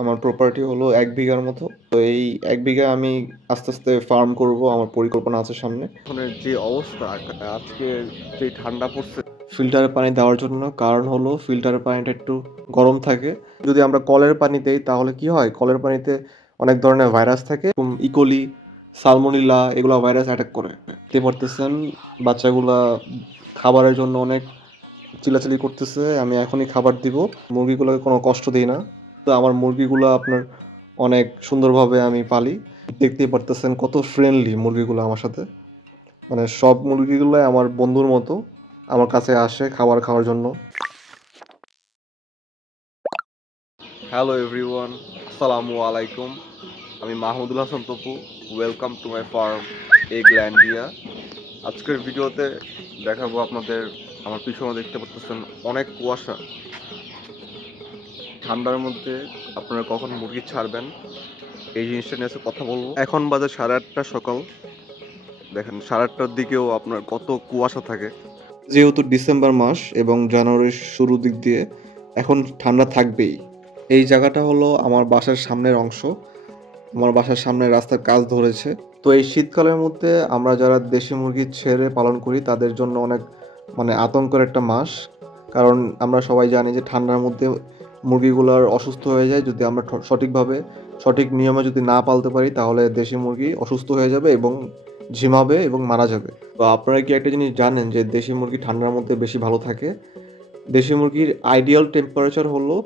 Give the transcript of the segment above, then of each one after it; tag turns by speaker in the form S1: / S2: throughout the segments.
S1: আমার প্রপার্টি হলো এক বিঘার মতো। তো এই এক বিঘা আমি আস্তে আস্তে ফার্ম করব, আমার পরিকল্পনা আছে সামনে। যে অবস্থা, আজকে যে ঠান্ডা পড়ছে ফিল্টারের পানি দেওয়ার জন্য কারণ হলো ফিল্টারের পানিটা একটু গরম থাকে। যদি আমরা কলের পানি দেই, তাহলে কি হয়? কলের পানিতে অনেক ধরনের ভাইরাস থাকে। ইকোলি সালমোনিলা এগুলো ভাইরাস অ্যাটাক করে। দেখতে পারতেছেন, বাচ্চাগুলা খাবারের জন্য অনেক চিলাচিলি করতেছে। আমি এখনই খাবার দিব। মুরগিগুলোকে কোনো কষ্ট দিই না। তো আমার মুরগিগুলো আপনার অনেক সুন্দরভাবে আমি পালি। দেখতেই পারতেছেন কত ফ্রেন্ডলি মুরগিগুলো আমার সাথে। মানে সব মুরগিগুলো আমার বন্ধুর মতো আমার কাছে আসে খাবার খাওয়ার জন্য। হ্যালো এভরিওয়ান আসসালামু আলাইকুম। আমি Mahmudul Hasan Tapu welcome to my farm এগল্যান্ডিয়া আজকের ভিডিওতে দেখাবো আপনাদের, আমার পিছনে দেখতে পাচ্ছেন অনেক কুয়াশা। ঠান্ডার মধ্যে আপনারা কখন মুরগি ছাড়বেন? এই জিনিসটা নিয়ে কথা বলব। এখন বাজে সাড়ে আটটা সকাল। দেখেন, সাড়ে আটটার দিকেও আপনার কত কুয়াশা থাকে। যেহেতু ডিসেম্বর মাস এবং জানুয়ারির শুরু দিক দিয়ে এখন ঠান্ডা থাকবেই। এই জায়গাটা হলো আমার বাসার সামনের অংশ। আমার বাসার সামনে রাস্তার কাজ ধরেছে। তো এই শীতকালের মধ্যে আমরা যারা দেশি মুরগি ছেড়ে পালন করি, তাদের জন্য অনেক মানে আতঙ্কের একটা মাস। কারণ আমরা সবাই জানি যে ঠান্ডার মধ্যে মুরগিগুলোর অসুস্থ হয়ে যায় যদি আমরা সঠিকভাবে, সঠিক নিয়মে যদি না পালতে পারি, তাহলে দেশি মুরগি অসুস্থ হয়ে যাবে এবং ঝিমাবে এবং মারা যাবে। তো আপনারা কি একটা জিনিস জানেন যে দেশি মুরগি ঠান্ডার মধ্যে বেশি ভালো থাকে? দেশি মুরগির আইডিয়াল টেম্পারেচার হলো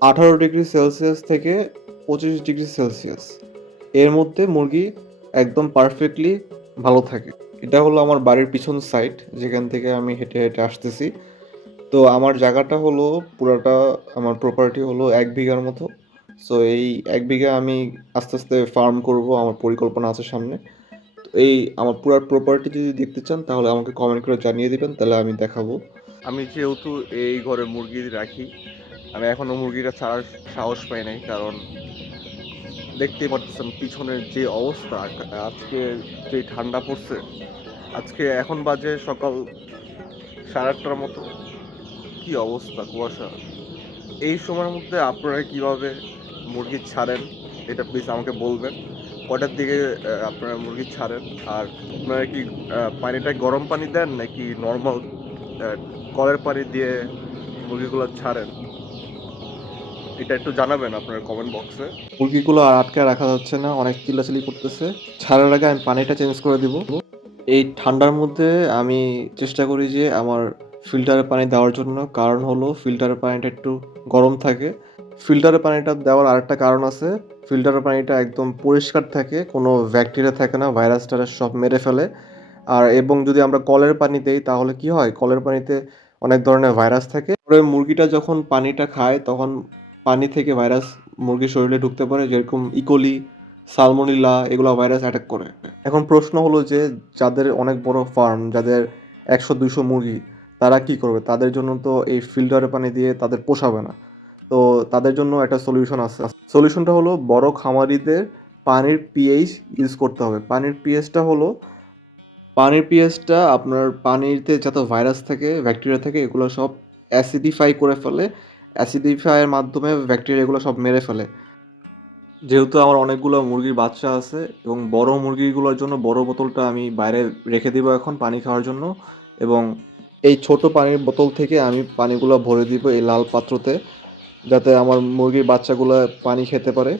S1: আঠারো ডিগ্রি সেলসিয়াস থেকে পঁচিশ ডিগ্রি সেলসিয়াস। এর মধ্যে মুরগি একদম পারফেক্টলি ভালো থাকে। এটা হলো আমার বাড়ির পিছন সাইড যেখান থেকে আমি হেঁটে হেঁটে আসতেছি। তো আমার জায়গাটা হলো পুরোটা, আমার প্রপার্টি হলো এক বিঘার মতো। সো এই এক বিঘা আমি আস্তে আস্তে ফার্ম করব, আমার পরিকল্পনা আছে সামনে। তো এই আমার পুরার প্রপার্টি যদি দেখতে চান, তাহলে আমাকে কমেন্ট করে জানিয়ে দেবেন, তাহলে আমি দেখাবো। আমি যেহেতু এই ঘরে মুরগি রাখি, আমি এখনও মুরগিটা ছাড়ার সাহস পাই নাই, কারণ দেখতেই পারতেছেন পিছনের যে অবস্থা, আজকে যে ঠান্ডা পড়ছে, আজকে এখন বাজে সকাল সাড়ে আটটার মতো। কি অবস্থা কুয়াশা? এই সময়ের মধ্যে আপনারা কীভাবে মুরগি ছাড়েন? এটা প্লিজ আমাকে বলবেন। কটার দিকে আপনারা মুরগি ছাড়েন? আর আপনারা কি পানিটা গরম পানি দেন নাকি নর্মাল কলের পানি দিয়ে মুরগিগুলো ছাড়েন? এটা একটু জানাবেন আপনার কমেন্ট বক্সে মুরগিগুলো আর আটকে রাখা যাচ্ছে না, অনেক চিল্লাচিল্লি করতেছে। ছাড়ার আগে আমি পানিটা চেঞ্জ করে দিব। এই ঠান্ডার মধ্যে আমি চেষ্টা করি যে আমার ফিল্টারের পানি দেওয়ার জন্য। কারণ হলো, ফিল্টারের পানিটা একটু গরম থাকে। ফিল্টারের পানিটা দেওয়ার আরেকটা কারণ আছে। ফিল্টারের পানিটা একদম পরিষ্কার থাকে, কোনো ব্যাকটেরিয়া থাকে না ভাইরাস টাইরাস সব মেরে ফেলে। আর এবং যদি আমরা কলের পানি দেই, তাহলে কি হয়? কলের পানিতে অনেক ধরনের ভাইরাস থাকে। পরে মুরগিটা যখন পানিটা খায়, তখন পানি থেকে ভাইরাস মুরগির শরীরে ঢুকতে পারে, যেরকম ইকোলি সালমোনিলা এগুলো ভাইরাস অ্যাটাক করে। এখন প্রশ্ন হলো যে, যাদের অনেক বড় ফার্ম যাদের একশো, দুইশো মুরগি তারা কি করবে? তাদের জন্য তো এই ফিল্টারের পানি দিয়ে তাদের পোষাবে না। তো তাদের জন্য একটা সলিউশন আছে। সলিউশনটা হলো বড় খামারিদের পানির পিএইচ ইউজ করতে হবে। পানির পিএইচটা হলো, পানির পিএইচটা আপনার পানিতে যত ভাইরাস থাকে ব্যাকটেরিয়া থাকে, এগুলো সব অ্যাসিডিফাই করে ফেলে। অ্যাসিডিফাইয়ের মাধ্যমে ব্যাকটেরিয়া এগুলো সব মেরে ফেলে। যেহেতু আমার অনেকগুলো মুরগির বাচ্চা আছে এবং বড় মুরগিগুলোর জন্য বড় বোতলটা আমি বাইরে রেখে দিব এখন পানি খাওয়ার জন্য এবং এই ছোট পানির বোতল থেকে আমি পানিগুলো ভরে দিব এই লাল পাত্রতে, যাতে আমার মুরগির বাচ্চাগুলো পানি খেতে পারে।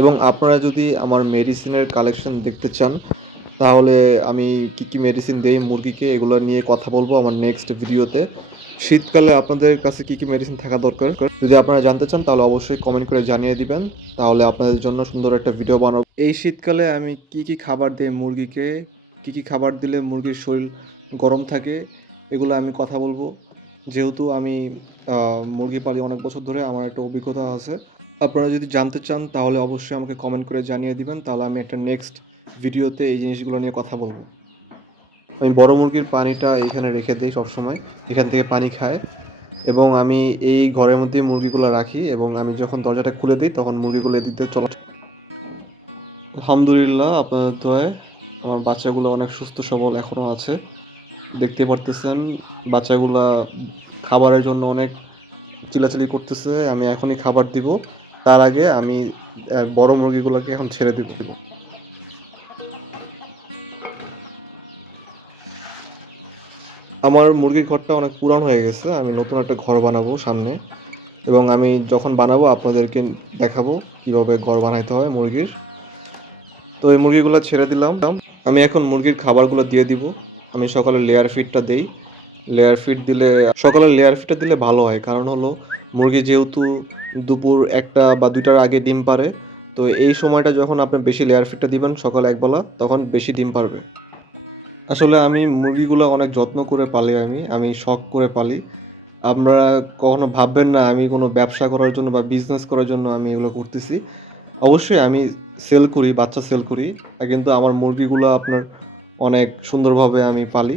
S1: এবং আপনারা যদি আমার মেডিসিনের কালেকশন দেখতে চান, তাহলে আমি কি কি মেডিসিন দেই মুরগিকে, এগুলো নিয়ে কথা বলব আমার নেক্সট ভিডিওতে শীতকালে আপনাদের কাছে কি কি মেডিসিন থাকা দরকার? যদি আপনারা জানতে চান, তাহলে অবশ্যই কমেন্ট করে জানিয়ে দিবেন। তাহলে আপনাদের জন্য সুন্দর একটা ভিডিও বানাবো। এই শীতকালে আমি কি কি খাবার দিই মুরগিকে, কি কি খাবার দিলে মুরগির শরীর গরম থাকে, এগুলো আমি কথা বলব। যেহেতু আমি মুরগি পালি অনেক বছর ধরে আমার একটা অভিজ্ঞতা আছে। আপনারা যদি জানতে চান, তাহলে অবশ্যই আমাকে কমেন্ট করে জানিয়ে দিবেন। তাহলে আমি একটা নেক্সট ভিডিওতে এই জিনিসগুলো নিয়ে কথা বলব। আমি বড় মুরগির পানিটা এখানে রেখে দিই সবসময়। এখান থেকে পানি খায়। এবং আমি এই ঘরের মধ্যে মুরগিগুলো রাখি এবং আমি যখন দরজাটা খুলে দিই, তখন মুরগিগুলো এদিকে চলে আলহামদুলিল্লাহ, আপনাদের দোয়ায় আমার বাচ্চাগুলো অনেক সুস্থ সবল এখনও আছে। দেখতে পারতেছেন, বাচ্চাগুলা খাবারের জন্য অনেক চিলাচিলি করতেছে, আমি এখনই খাবার দিব। তার আগে আমি বড় মুরগিগুলোকে এখন ছেড়ে দিব দিব। আমার মুরগির ঘরটা অনেক পুরান হয়ে গেছে, আমি নতুন একটা ঘর বানাবো সামনে। এবং আমি যখন বানাবো, আপনাদেরকে দেখাবো কীভাবে ঘর বানাইতে হয় মুরগির। তো এই মুরগিগুলো ছেড়ে দিলাম। আমি এখন মুরগির খাবারগুলো দিয়ে দিব। আমি সকালে লেয়ার ফিডটা দেই। লেয়ার ফিড দিলে, সকালে লেয়ার ফিডটা দিলে ভালো হয়। কারণ হলো, মুরগি যেহেতু দুপুর একটা বা দুইটার আগে ডিম পারে তো এই সময়টা যখন আপনি বেশি লেয়ার ফিডটা দিবেন সকালে একবেলা, তখন বেশি ডিম পারবে আসলে আমি মুরগিগুলো অনেক যত্ন করে পালি আমি। আমি শখ করে পালি। আপনারা কখনো ভাববেন না আমি কোনো ব্যবসা করার জন্য বা বিজনেস করার জন্য আমি এগুলো করতেছি। অবশ্যই আমি সেল করি, বাচ্চা সেল করি। কিন্তু আমার মুরগিগুলো আপনার অনেক সুন্দরভাবে আমি পালি।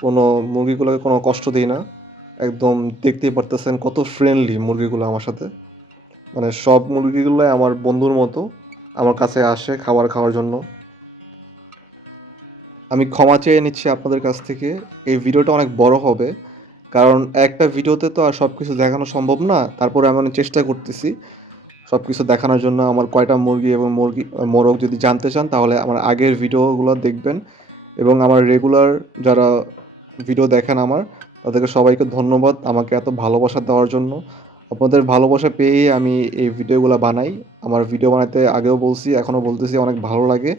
S1: কোনো মুরগিগুলোকে কোনো কষ্ট দিই না। একদম দেখতেই পারতেছেন কত ফ্রেন্ডলি মুরগিগুলো আমার সাথে। মানে সব মুরগিগুলো আমার বন্ধুর মতো আমার কাছে আসে খাবার খাওয়ার জন্য। আমি ক্ষমা চেয়ে নিচ্ছি আপনাদের কাছ থেকে। এই ভিডিওটা অনেক বড় হবে। কারণ একটা ভিডিওতে তো আর সব কিছু দেখানো সম্ভব না। তারপরে আমি চেষ্টা করতেছি সব কিছু দেখানোর জন্য। আমার কয়টা মুরগি এবং মুরগি, মোরগ যদি জানতে চান তাহলে আমার আগের ভিডিওগুলো দেখবেন। এবং আমার রেগুলার যারা ভিডিও দেখেন আমার, তাদেরকে সবাইকে ধন্যবাদ আমাকে এত ভালোবাসা দেওয়ার জন্য। আপনাদের ভালোবাসা পেয়েই আমি এই ভিডিওগুলো বানাই। আমার ভিডিও বানাতে আগেও বলছি, এখনও বলতেছি, অনেক ভালো লাগে।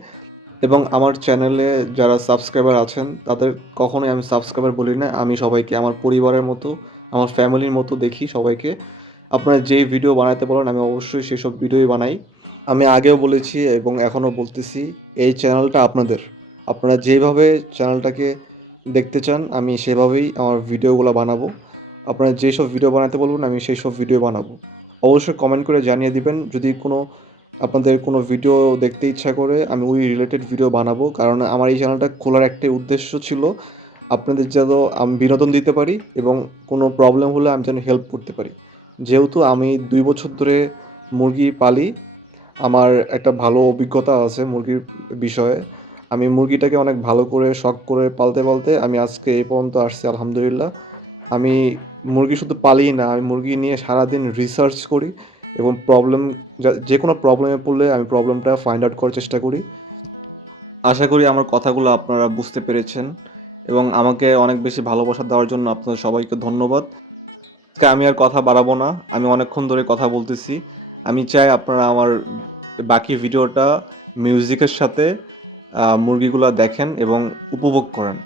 S1: এবং আমার চ্যানেলে যারা সাবস্ক্রাইবার আছেন, তাদের কখনোই আমি সাবস্ক্রাইবার বলি না, আমি সবাইকে, আমার পরিবারের মতো, আমার ফ্যামিলির মতো দেখি সবাইকে। আপনারা যেই ভিডিও বানাতে বলেন, আমি অবশ্যই সেসব ভিডিওই বানাই। আমি আগেও বলেছি এবং এখনও বলতেছি, এই চ্যানেলটা আপনাদের। আপনারা যেভাবে চ্যানেলটাকে দেখতে চান, আমি সেভাবেই আমার ভিডিওগুলো বানাবো। আপনারা যেসব ভিডিও বানাতে বলবেন, আমি সেই সব ভিডিও বানাবো। অবশ্যই কমেন্ট করে জানিয়ে দিবেন। যদি কোনো, আপনাদের কোনো ভিডিও দেখতে ইচ্ছা করে, আমি ওই রিলেটেড ভিডিও বানাবো। কারণ আমার এই চ্যানেলটা খোলার একটাই উদ্দেশ্য ছিল, আপনাদের যেন আমি বিনোদন দিতে পারি এবং কোনো প্রবলেম হলে আমি যেন হেল্প করতে পারি। যেহেতু আমি দুই বছর ধরে মুরগি পালি, আমার একটা ভালো অভিজ্ঞতা আছে মুরগির বিষয়ে। আমি মুরগিটাকে অনেক ভালো করে শখ করে পালতে পালতে আমি আজকে এই পর্যন্ত আসছি, আলহামদুলিল্লাহ। আমি মুরগি শুধু পালি না, আমি মুরগি নিয়ে সারাদিন রিসার্চ করি এবং প্রবলেম যে কোনো প্রবলেমে পড়লে আমি প্রবলেমটা ফাইন্ড আউট করার চেষ্টা করি। আশা করি আমার কথাগুলো আপনারা বুঝতে পেরেছেন এবং আমাকে অনেক বেশি ভালোবাসা দেওয়ার জন্য আপনাদের সবাইকে ধন্যবাদ। আমি আর কথা বাড়াবো না, আমি অনেকক্ষণ ধরে কথা বলতেছি। আমি চাই আপনারা আমার বাকি ভিডিওটা মিউজিকের সাথে মুরগিগুলো দেখেন এবং উপভোগ করেন।